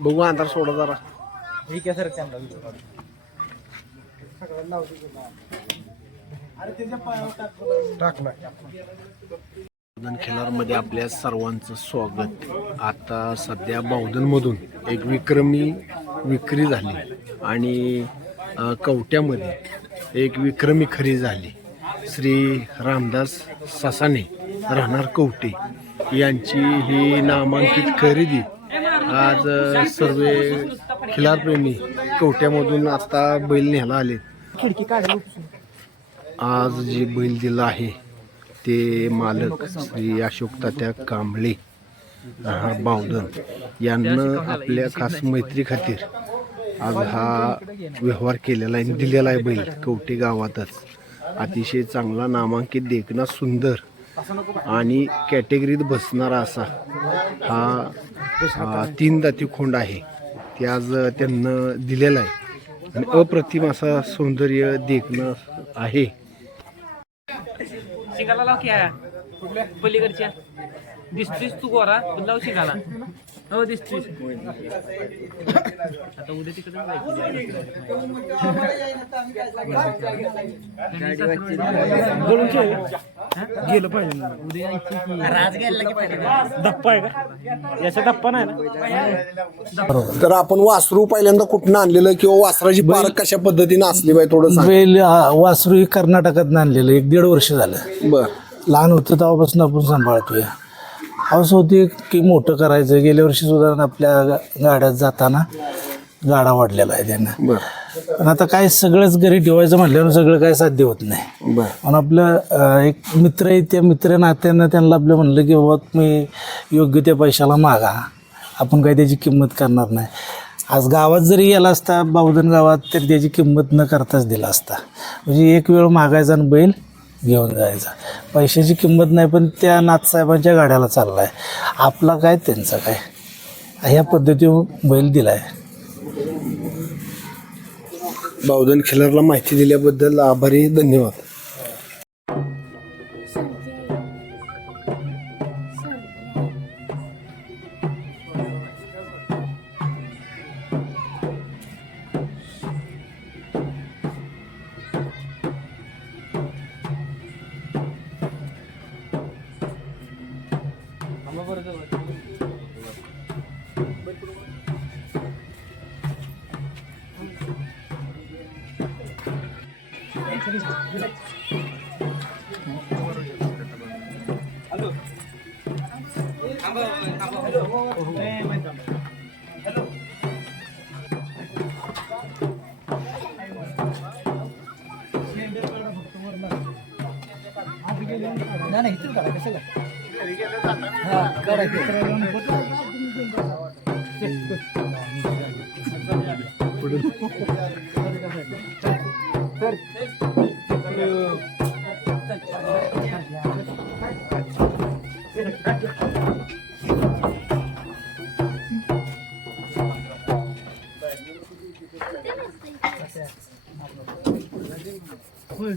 बघू अंधार सोडा जरा. ठीक आहे सर त्यांना बावधन खिलारमध्ये आपल्या सर्वांचं स्वागत. आता सध्या बावधनमधून एक विक्रमी विक्री झाली आणि कवट्यामध्ये एक विक्रमी खरी झाली. श्री रामदास ससाने राहणार कवटे यांची ही नामांकित खरेदी आज सर्व खिलारप्रेमी कवट्यामधून आता बैल न्यायला आले. आज जे बैल दिलं आहे ते मालक श्री अशोक तात्या कांबळे राहणार बावधन यांना आपल्या खास मैत्री खातीर आज हा व्यवहार केलेला आहे दिलेला आहे बैल कवटे गावातच. अतिशय चांगला नामांकित देखना सुंदर आणि कॅटेगरीत बसणारा असा हा हा तीन दाती खोंड आहे. ते आज त्यांना दिलेला आहे. आणि अप्रतिम असा सौंदर्य देखणं आहे. शिकायला लाव की आया पलीकडच्या. दिसतोयस तू गोरा लाव शिकायला. हो दिसतोयस आता उद्या तिकडे गेलं पाहिजे उद्या राज धप्पा आहे का? याचा धप्पा नाही ना? तर आपण वासरू पहिल्यांदा कुठनं आणलेलं किंवा वासराची पारख कशा पद्धतीने असली पाहिजे थोडं सांग. बैल वासरू हे कर्नाटकात आणलेलं एक दीड वर्ष झालं. बर. लहान होतं तेव्हापासून आपण सांभाळतोय. हौस होती की मोठं करायचं. गेल्या वर्षी सुद्धा आपल्या गा- गाड्यात जाताना गाडा वाढलेला आहे त्यांना. बर. पण आता काय सगळंच घरी ठेवायचं म्हटल्यावर सगळं काय साध्य होत नाही. बर. पण आपलं एक मित्र आहे त्या मित्र नात्यानं त्यांना आपलं म्हणलं की बाबा तुम्ही योग्य त्या पैशाला मागा. आपण काही त्याची किंमत करणार नाही. आज गावात जरी गेला असता बावधन गावात तर त्याची किंमत न करताच दिला असता. म्हणजे एक वेळ मागायचा आणि बैल घेऊन जायचा. पैशाची किंमत नाही पण त्या नाथसाहेबांच्या गाड्याला चालला आहे आपला काय त्यांचा काय? ह्या पद्धतीवर बैल दिला आहे बावधन खिलरला माहिती दिल्याबद्दल आभारी धन्यवाद. नाही नाही इथून काढा कशाला हा काढा पुढे होय